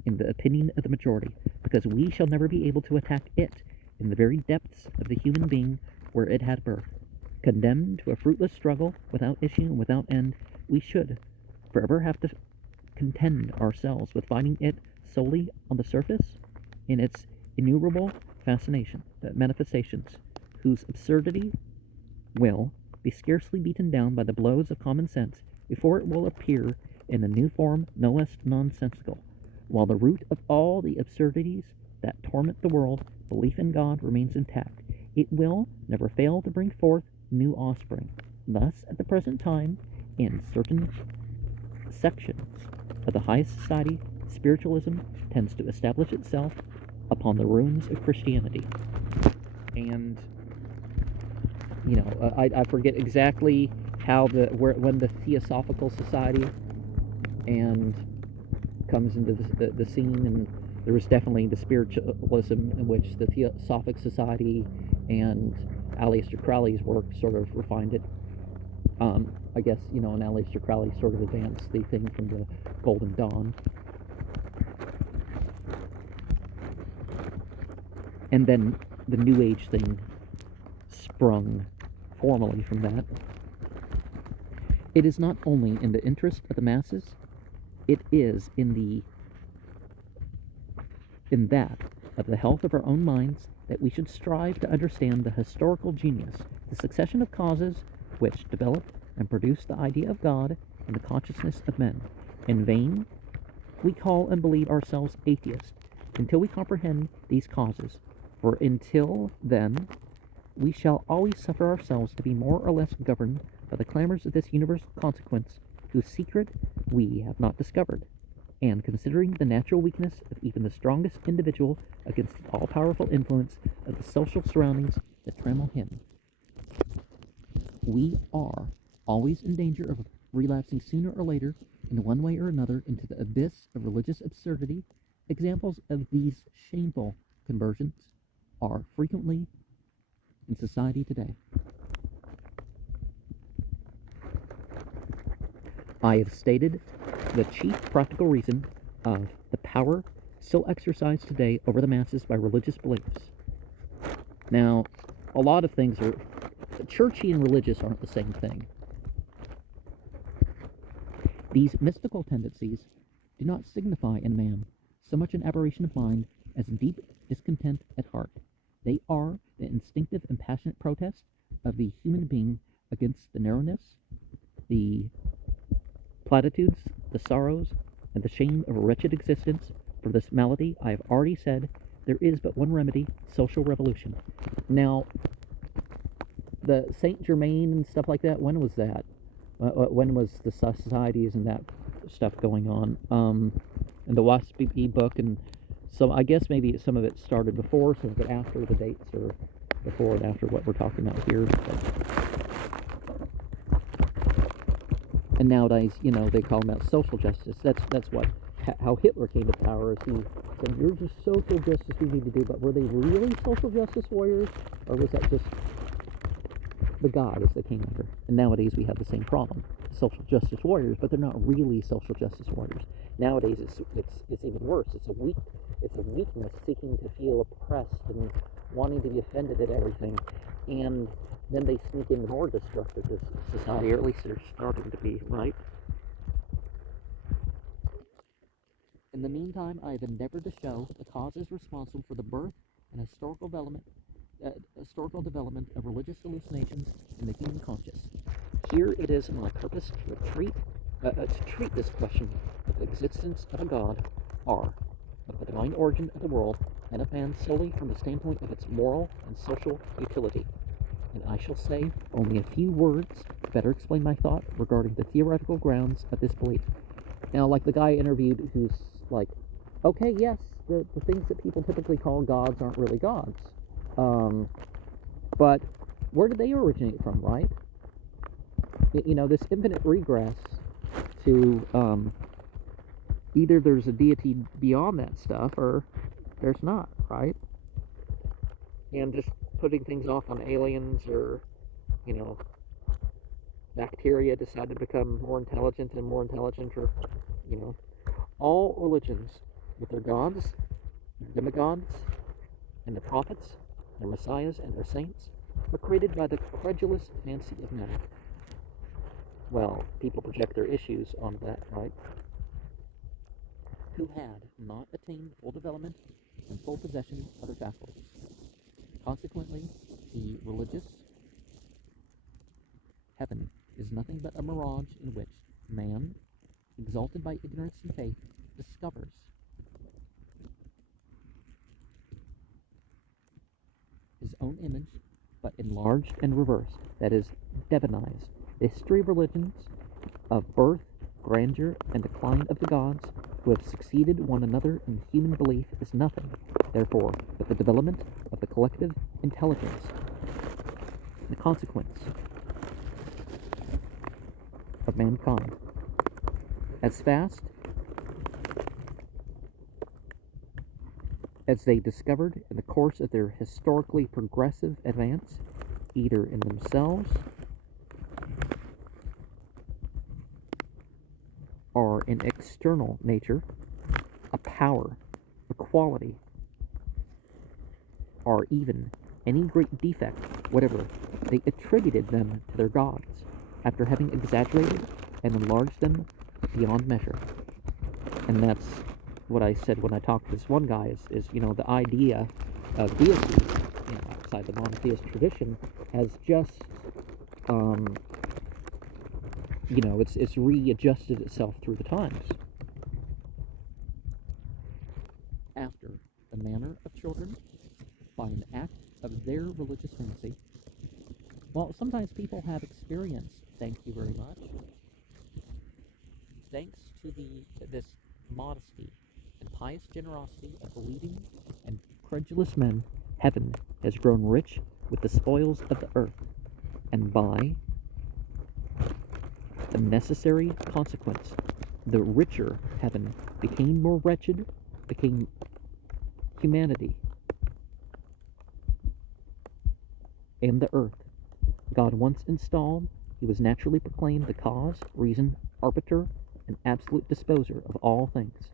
in the opinion of the majority, because we shall never be able to attack it in the very depths of the human being where it had birth. Condemned to a fruitless struggle without issue and without end, we should forever have to contend ourselves with finding it solely on the surface in its innumerable manifestations, whose absurdity will be scarcely beaten down by the blows of common sense before it will appear in a new form no less nonsensical. While the root of all the absurdities that torment the world, belief in God, remains intact, it will never fail to bring forth new offspring. Thus, at the present time, in certain sections of the highest society, spiritualism tends to establish itself upon the ruins of Christianity. And I forget exactly how when the Theosophical Society and comes into the scene, and there was definitely the spiritualism in which the Theosophic Society and Aleister Crowley's work sort of refined it. I guess, and Aleister Crowley sort of advanced the thing from the Golden Dawn. And then the New Age thing sprung formally from that. It is not only in the interest of the masses, it is in that of the health of our own minds that we should strive to understand the historical genius, the succession of causes which developed and produced the idea of God in the consciousness of men. In vain we call and believe ourselves atheists until we comprehend these causes, for until then we shall always suffer ourselves to be more or less governed by the clamors of this universal consequence, whose secret we have not discovered. And considering the natural weakness of even the strongest individual against the all-powerful influence of the social surroundings that trammel him, we are always in danger of relapsing sooner or later, in one way or another, into the abyss of religious absurdity. Examples of these shameful conversions are frequently in society today. I have stated the chief practical reason of the power still exercised today over the masses by religious beliefs. Now, a lot of things are churchy and religious aren't the same thing. These mystical tendencies do not signify in man so much an aberration of mind as a deep discontent at heart. They are the instinctive and passionate protest of the human being against the narrowness, the platitudes, the sorrows, and the shame of a wretched existence. For this malady, I have already said, there is but one remedy: social revolution. Now, the Saint Germain and stuff like that, when was that? When was the societies and that stuff going on? And the WASP book, and so I guess maybe some of it started before, some of it after. The dates are before and after what we're talking about here. And nowadays, they call them out social justice. That's what how Hitler came to power. Is he said, "You're just social justice we need to do," but were they really social justice warriors, or was that just the gods that came under? And nowadays we have the same problem: social justice warriors, but they're not really social justice warriors. Nowadays it's even worse. It's a weakness seeking to feel oppressed and wanting to be offended at everything, and then they sneak in more destructive to society, or at least they're starting to be, right? In the meantime, I have endeavored to show the causes responsible for the birth and historical development of religious hallucinations in the human conscience. Here it is my purpose to treat this question of the existence of a God, or of the divine origin of the world and of man, solely from the standpoint of its moral and social utility. And I shall say only a few words to better explain my thought regarding the theoretical grounds of this belief. Now, like the guy I interviewed who's like, okay, yes, the things that people typically call gods aren't really gods. But where did they originate from, right? This infinite regress to either there's a deity beyond that stuff or there's not, right? And just putting things off on aliens, or bacteria decide to become more intelligent, or all religions with their gods, their demigods, and their prophets, their messiahs, and their saints were created by the credulous fancy of men. Well, people project their issues onto that, right? Who had not attained full development and full possession of their faculties. Consequently, the religious heaven is nothing but a mirage in which man, exalted by ignorance and faith, discovers his own image, but enlarged and reversed, that is, divinized. The history of religions, of birth, grandeur, and decline of the gods who have succeeded one another in human belief is nothing, therefore, but the development of the collective intelligence. The consequence of mankind. As fast as they discovered in the course of their historically progressive advance, either in themselves or in external nature, a power, a quality, or even any great defect, whatever, they attributed them to their gods, after having exaggerated and enlarged them beyond measure. And that's what I said when I talked to this one guy is the idea of deity, outside the monotheist tradition has just, it's readjusted itself through the times. After the manner of children, by an act of their religious fancy. Well, sometimes people have experienced, thank you very much, thanks to this modesty and pious generosity of believing and credulous men, heaven has grown rich with the spoils of the earth, and by the necessary consequence, the richer heaven became more wretched, became humanity, and the earth. God once installed, he was naturally proclaimed the cause, reason, arbiter, and absolute disposer of all things.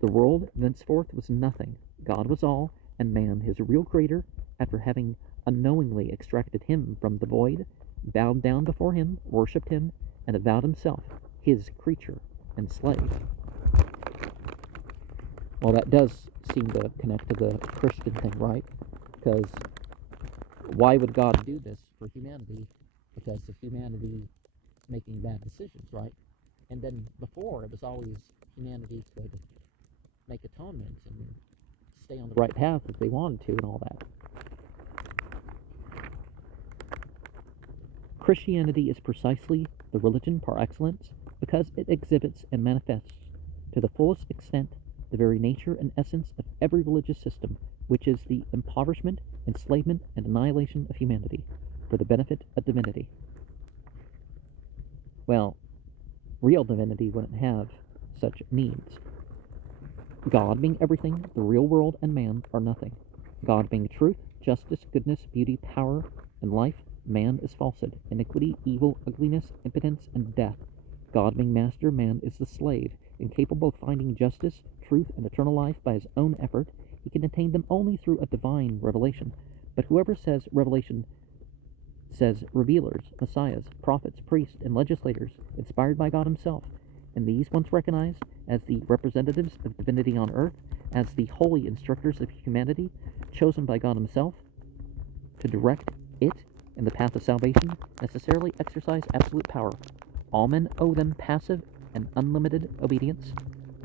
The world thenceforth was nothing, God was all, and man his real creator, after having unknowingly extracted him from the void, bowed down before him, worshipped him, and avowed himself his creature and slave. Well, that does seem to connect to the Christian thing, right? Because why would God do this for humanity? Because of humanity making bad decisions, right? And then before, it was always humanity could make atonement and stay on the right path if they wanted to and all that. Christianity is precisely the religion par excellence because it exhibits and manifests to the fullest extent the very nature and essence of every religious system, which is the impoverishment, enslavement, and annihilation of humanity for the benefit of divinity. Well, real divinity wouldn't have such needs. God being everything, the real world and man are nothing. God being truth, justice, goodness, beauty, power, and life, man is falsehood, iniquity, evil, ugliness, impotence, and death. God being master, man is the slave, incapable of finding justice, truth, and eternal life by his own effort. He can attain them only through a divine revelation. But whoever says revelation says revealers, messiahs, prophets, priests, and legislators inspired by God himself, and these once recognized as the representatives of divinity on earth, as the holy instructors of humanity, chosen by God himself to direct it in the path of salvation, necessarily exercise absolute power. All men owe them passive and unlimited obedience,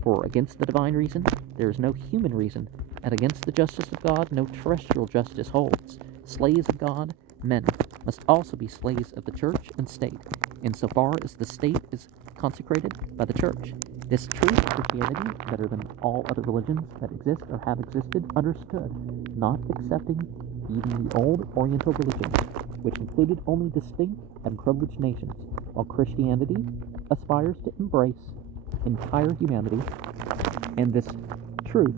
for against the divine reason there is no human reason, and against the justice of God no terrestrial justice holds. Slaves of God, men, must also be slaves of the church and state, insofar as the state is consecrated by the church. This truth Christianity, better than all other religions that exist or have existed, understood, not excepting even the old Oriental religions, which included only distinct and privileged nations, while Christianity aspires to embrace entire humanity, and this truth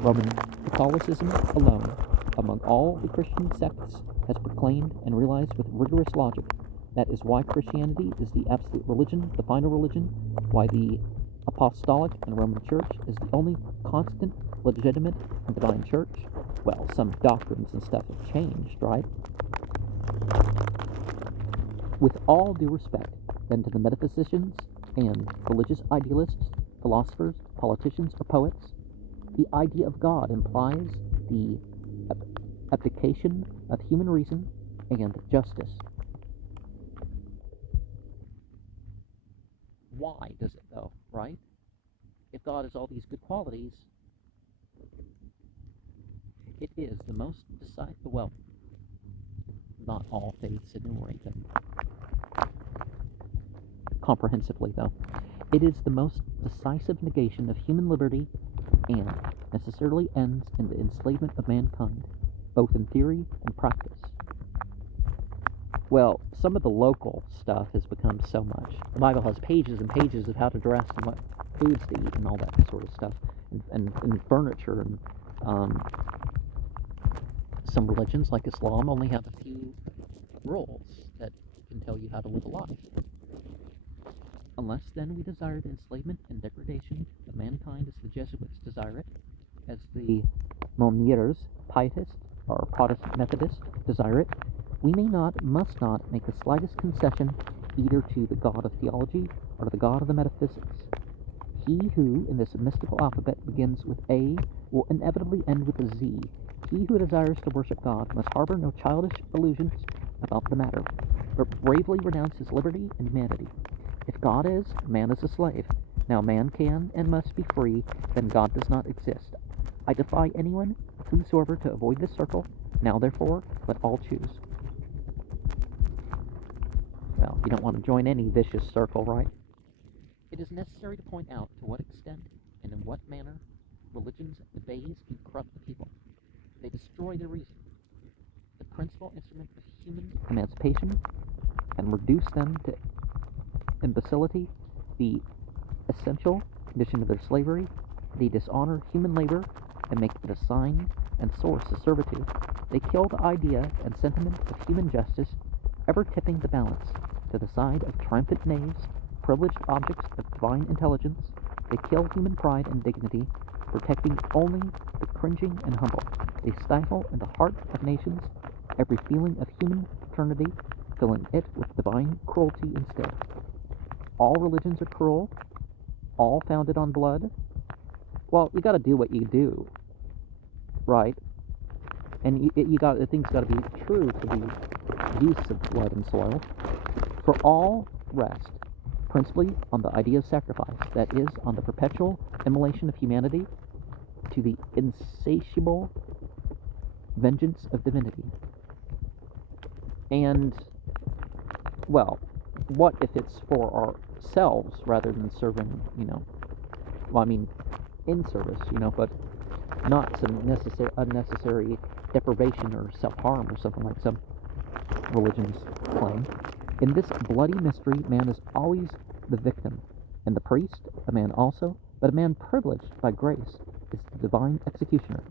Roman Catholicism alone, among all the Christian sects, has proclaimed and realized with rigorous logic. That is why Christianity is the absolute religion, the final religion, why the Apostolic and Roman Church is the only constant, legitimate, and divine church. Well, some doctrines and stuff have changed, right? With all due respect, then, to the metaphysicians and religious idealists, philosophers, politicians, or poets, the idea of God implies the abdication of human reason and justice. Why does it, though, right? If God has all these good qualities, it is the most decisive, well, not all faiths enumerate them comprehensively, though. It is the most decisive negation of human liberty and necessarily ends in the enslavement of mankind, both in theory and practice. Well, some of the local stuff has become so much. The Bible has pages and pages of how to dress and what foods to eat and all that sort of stuff, and furniture, and some religions, like Islam, only have a few rules that can tell you how to live a life. Unless then we desire the enslavement and degradation of mankind as the Jesuits desire it, as the Momiers, Pietists, or Protestant Methodists desire it, we may not, must not, make the slightest concession either to the God of theology or to the God of the metaphysics. He who, in this mystical alphabet, begins with A will inevitably end with a Z. He who desires to worship God must harbor no childish illusions about the matter, but bravely renounce his liberty and humanity. If God is, man is a slave. Now man can and must be free, then God does not exist. I defy anyone, whosoever, to avoid this circle. Now therefore, let all choose. Well, you don't want to join any vicious circle, right? It is necessary to point out to what extent and in what manner religions debase and corrupt the people. They destroy their reason, the principal instrument of human emancipation, and reduce them to imbecility, the essential condition of their slavery. They dishonor human labor and make it a sign and source of servitude. They kill the idea and sentiment of human justice, ever tipping the balance to the side of triumphant knaves, privileged objects of divine intelligence. They kill human pride and dignity, protecting only the cringing and humble. They stifle in the heart of nations every feeling of human fraternity, filling it with divine cruelty instead. All religions are cruel, all founded on blood. Well, you got to do what you do, right? And the thing's got to be true to the use of blood and soil. For all rest principally on the idea of sacrifice, that is, on the perpetual immolation of humanity to the insatiable vengeance of divinity. And, well, what if it's for ourselves rather than serving, in service, but not some unnecessary deprivation or self-harm or something like some religions claim. In this bloody mystery, man is always the victim, and the priest, a man also, but a man privileged by grace, is the divine executioner.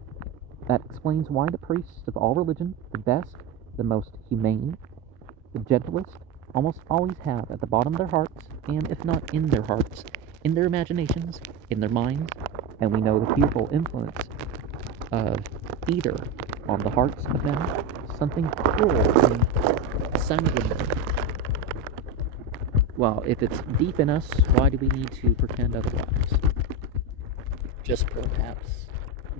That explains why the priests of all religion, the best, the most humane, the gentlest, almost always have at the bottom of their hearts, and if not in their hearts, in their imaginations, in their minds, and we know the fearful influence of either on the hearts of men, something cruel and sanguinary. Well, if it's deep in us, why do we need to pretend otherwise? Just perhaps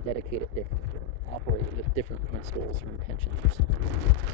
dedicate it differently, or operate with different principles or intentions or something.